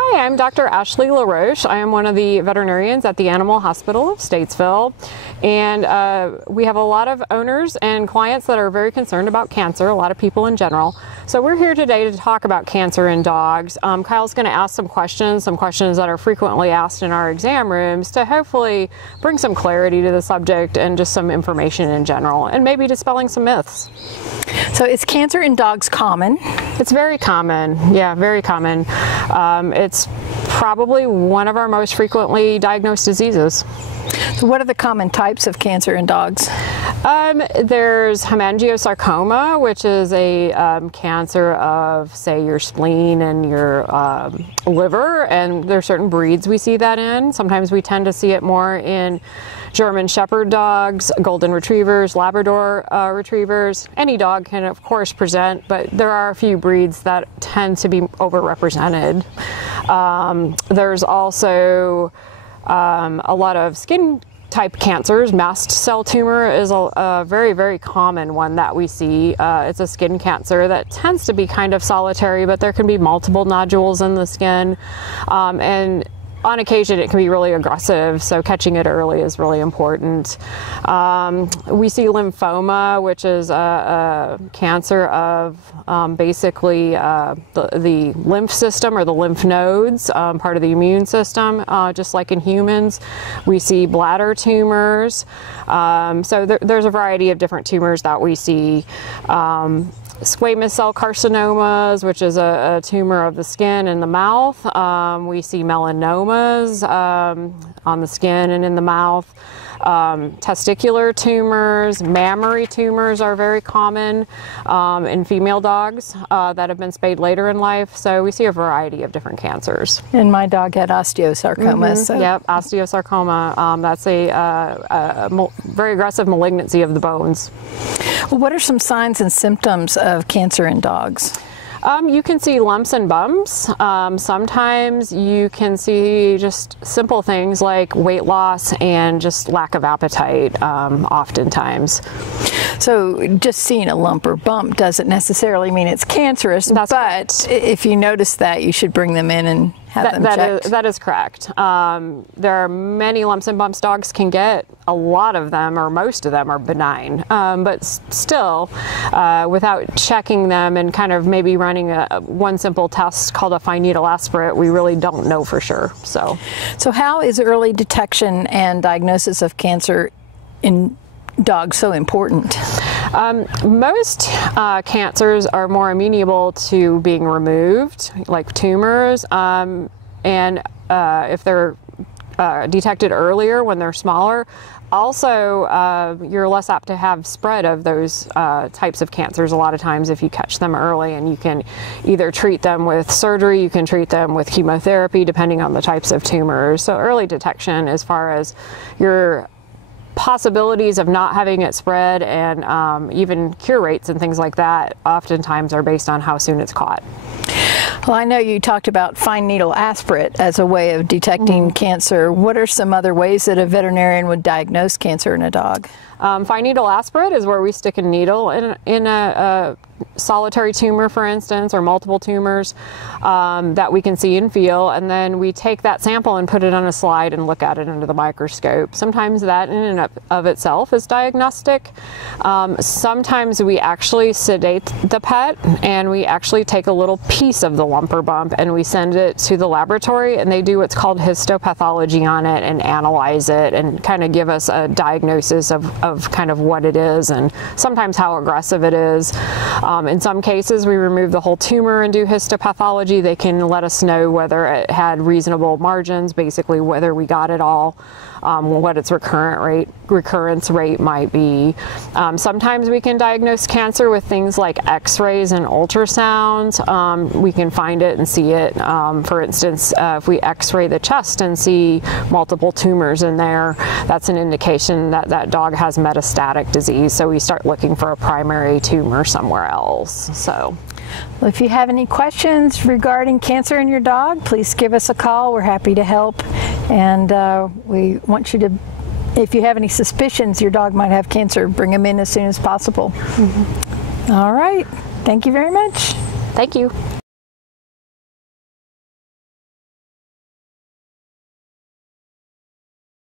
Hi, I'm Dr. Ashley LaRoche. I am one of the veterinarians at the Animal Hospital of Statesville, and we have a lot of owners and clients that are very concerned about cancer, a lot of people in general. So we're here today to talk about cancer in dogs. Kyle's going to ask some questions that are frequently asked in our exam rooms to hopefully bring some clarity to the subject and just some information in general, and maybe dispelling some myths. So is cancer in dogs common? It's very common, yeah, very common. It's probably one of our most frequently diagnosed diseases. So what are the common types of cancer in dogs? There's hemangiosarcoma, which is a cancer of, say, your spleen and your liver, and there are certain breeds we see that in. Sometimes we tend to see it more in German Shepherd dogs, Golden Retrievers, Labrador Retrievers. Any dog can, of course, present, but there are a few breeds that tend to be overrepresented. There's also a lot of skin type cancers. Mast cell tumor is a very, very common one that we see. It's a skin cancer that tends to be kind of solitary, but there can be multiple nodules in the skin. And on occasion, it can be really aggressive, so catching it early is really important. We see lymphoma, which is a cancer of basically the lymph system or the lymph nodes, part of the immune system, just like in humans. We see bladder tumors. So there's a variety of different tumors that we see. Squamous cell carcinomas, which is a tumor of the skin and the mouth. We see melanomas on the skin and in the mouth. Testicular tumors, mammary tumors are very common in female dogs that have been spayed later in life. So we see a variety of different cancers. And my dog had osteosarcoma. So. Yep, osteosarcoma. That's a very aggressive malignancy of the bones. Well, what are some signs and symptoms of cancer in dogs? You can see lumps and bumps. Sometimes you can see just simple things like weight loss and just lack of appetite, oftentimes. So just seeing a lump or bump doesn't necessarily mean it's cancerous, but if you notice that, you should bring them in and have them checked. That is correct. There are many lumps and bumps dogs can get. A lot of them, or most of them, are benign. But still, without checking them and kind of maybe running one simple test called a fine needle aspirate, we really don't know for sure. So how is early detection and diagnosis of cancer in dogs so important? Most cancers are more amenable to being removed, like tumors, and if they're detected earlier when they're smaller. Also, you're less apt to have spread of those types of cancers a lot of times if you catch them early, and you can either treat them with surgery, you can treat them with chemotherapy, depending on the types of tumors. So early detection, as far as your possibilities of not having it spread and even cure rates and things like that, oftentimes are based on how soon it's caught. Well, I know you talked about fine needle aspirate as a way of detecting cancer. What are some other ways that a veterinarian would diagnose cancer in a dog? Fine needle aspirate is where we stick a needle in a solitary tumor, for instance, or multiple tumors that we can see and feel, and then we take that sample and put it on a slide and look at it under the microscope. Sometimes that in and of itself is diagnostic. Sometimes we actually sedate the pet, and we actually take a little piece of the lump or bump and we send it to the laboratory, and they do what's called histopathology on it and analyze it and kind of give us a diagnosis of kind of what it is and sometimes how aggressive it is. In some cases, we remove the whole tumor and do histopathology. They can let us know whether it had reasonable margins, basically whether we got it all, what its recurrence rate might be. Sometimes we can diagnose cancer with things like x-rays and ultrasounds. We can find it and see it. For instance, if we x-ray the chest and see multiple tumors in there, that's an indication that that dog has metastatic disease. So we start looking for a primary tumor somewhere else. So. Well, if you have any questions regarding cancer in your dog, please give us a call. We're happy to help. And we want you to, if you have any suspicions your dog might have cancer, bring them in as soon as possible. All right. Thank you very much. Thank you.